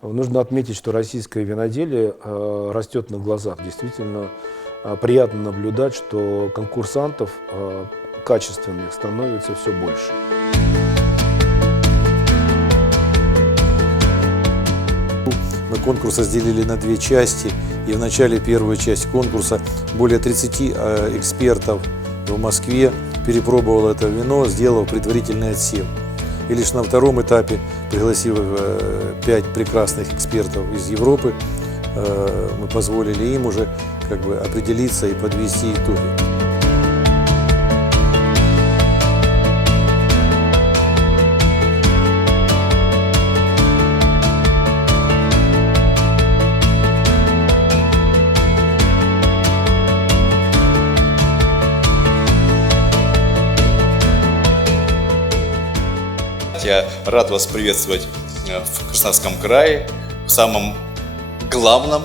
Нужно отметить, что российское виноделие растет на глазах. Действительно приятно наблюдать, что конкурсантов качественных становится все больше. Мы конкурс разделили на две части, и в начале первой части конкурса более 30 экспертов в Москве перепробовало это вино, сделав предварительный отсев. И лишь на втором этапе, пригласив 5 прекрасных экспертов из Европы, мы позволили им уже определиться и подвести итоги. Я рад вас приветствовать в Краснодарском крае, в самом главном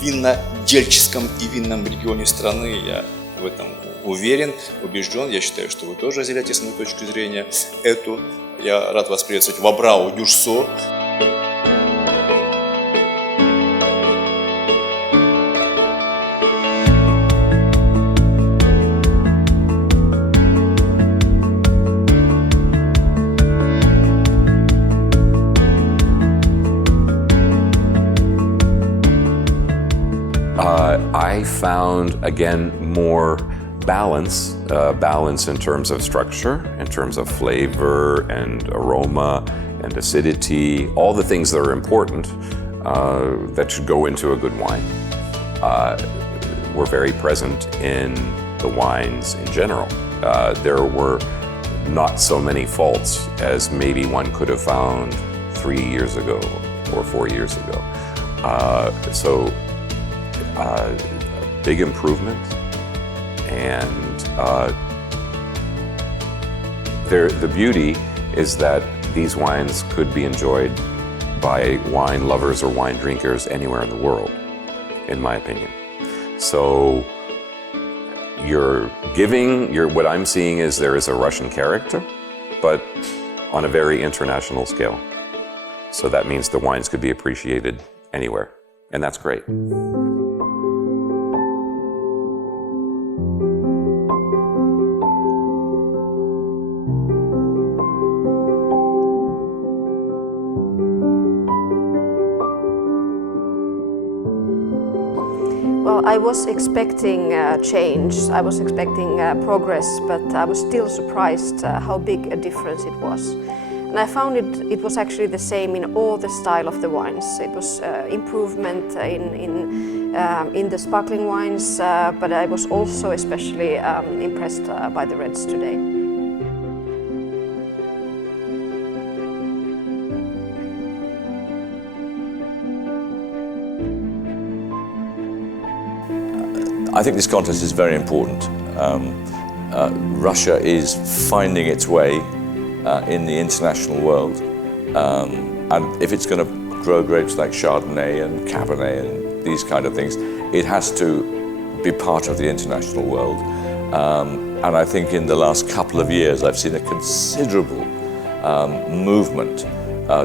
винодельческом и винном регионе страны. Я в этом уверен, убежден. Я считаю, что вы тоже разделяете свою точку зрения эту. Я рад вас приветствовать в Абрау-Дюрсо. I found, again, more balance in terms of structure, in terms of flavor and aroma and acidity, all the things that are important that should go into a good wine were very present in the wines in general. There were not so many faults as maybe one could have found 3 years ago or 4 years ago. Big improvement, and the beauty is that these wines could be enjoyed by wine lovers or wine drinkers anywhere in the world, in my opinion. So what I'm seeing is there is a Russian character, but on a very international scale. So that means the wines could be appreciated anywhere, and that's great. Well, I was expecting change, I was expecting progress, but I was still surprised how big a difference it was. And I found it was actually the same in all the style of the wines. It was improvement in the sparkling wines, but I was also especially impressed by the reds today. I think this contest is very important. Russia is finding its way in the international world, and if it's going to grow grapes like Chardonnay and Cabernet and these kind of things, it has to be part of the international world. And I think in the last couple of years I've seen a considerable movement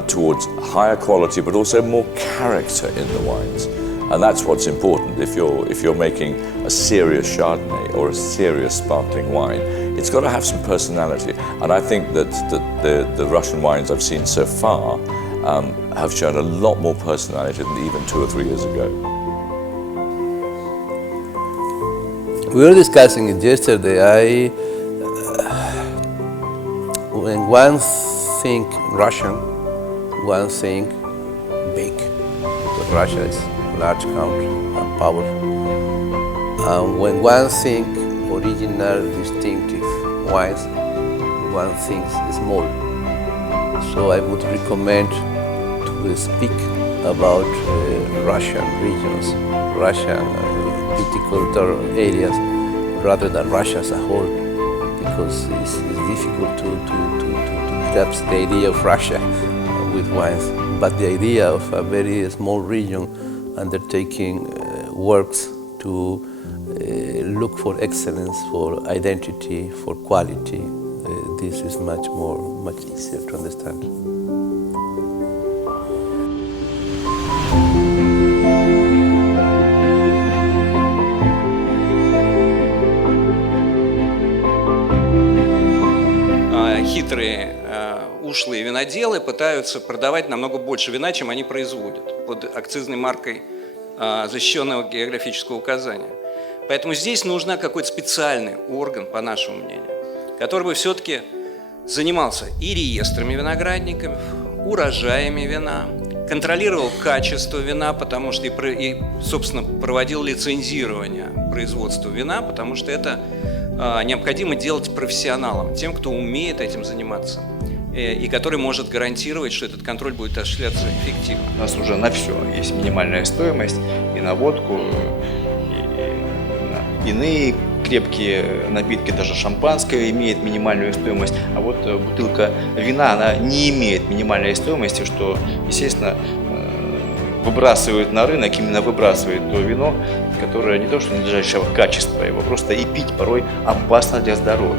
towards higher quality but also more character in the wines. And that's what's important. If you're making a serious Chardonnay or a serious sparkling wine, it's got to have some personality. And I think that the Russian wines I've seen so far have shown a lot more personality than even 2 or 3 years ago. We were discussing it yesterday. When one think Russian, one think big, because Russia is large country and powerful. When one thinks original, distinctive wines, one thinks small. So I would recommend to speak about Russian regions, Russian viticultural areas, rather than Russia as a whole, because it's difficult to grasp the idea of Russia with wines. But the idea of a very small region undertaking works to look for excellence, for identity, for quality. This is much easier to understand. виноделы пытаются продавать намного больше вина, чем они производят, под акцизной маркой защищенного географического указания. Поэтому здесь нужен какой-то специальный орган, по нашему мнению, который бы все-таки занимался и реестрами виноградников, урожаями вина, контролировал качество вина, потому что собственно, проводил лицензирование производства вина, потому что это необходимо делать профессионалам, тем, кто умеет этим заниматься, и который может гарантировать, что этот контроль будет осуществляться эффективно. У нас уже на все есть минимальная стоимость, и на водку, и на иные крепкие напитки, даже шампанское имеет минимальную стоимость, а вот бутылка вина, она не имеет минимальной стоимости, что, естественно, выбрасывают на рынок, именно выбрасывают то вино, которое не то что надлежащего качества, его просто и пить порой опасно для здоровья.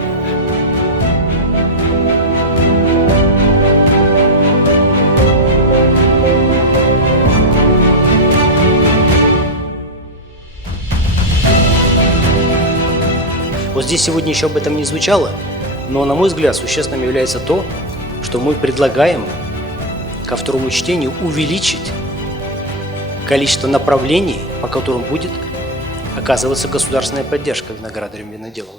Вот здесь сегодня еще об этом не звучало, но, на мой взгляд, существенным является то, что мы предлагаем ко второму чтению увеличить количество направлений, по которым будет оказываться государственная поддержка виноградарям и виноделам.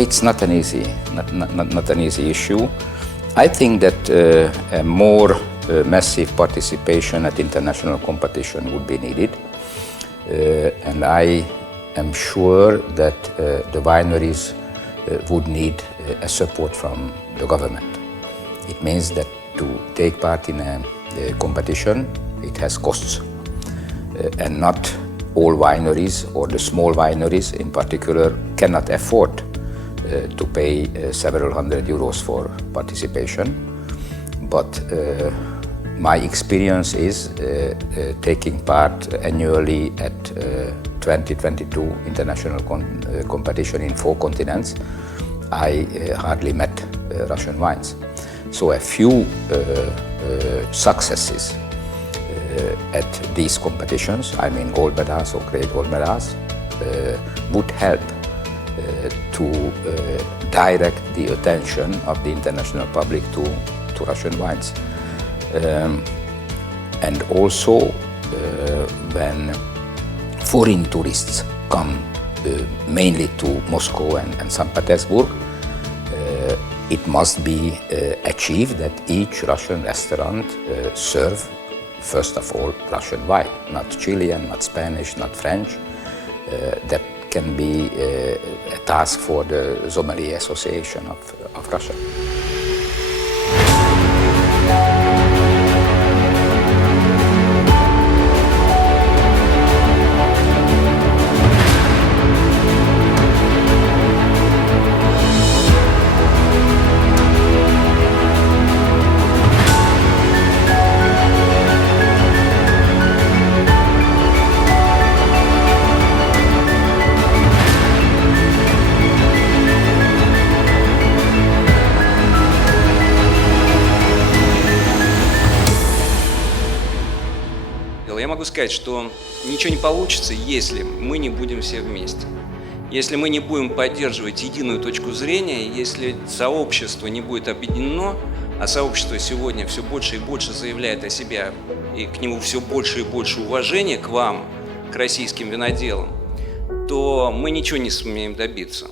It's not an easy issue. I think that a more massive participation at international competition would be needed, and I am sure that the wineries would need a support from the government. It means that to take part in a competition, it has costs, and not all wineries, or the small wineries in particular, cannot afford to pay several hundred euros for participation. But my experience is taking part annually at 2022 international competition in 4 continents. I hardly met Russian wines. So a few successes at these competitions, I mean gold medals or great gold medals, would help to direct the attention of the international public to Russian wines. And also when foreign tourists come mainly to Moscow and St. Petersburg, it must be achieved that each Russian restaurant serve first of all Russian wine, not Chilean, not Spanish, not French. That can be a task for the Sommelier Association of Russia. Я могу сказать, что ничего не получится, если мы не будем все вместе. Если мы не будем поддерживать единую точку зрения, если сообщество не будет объединено, а сообщество сегодня все больше и больше заявляет о себе, и к нему все больше и больше уважения к вам, к российским виноделам, то мы ничего не сумеем добиться.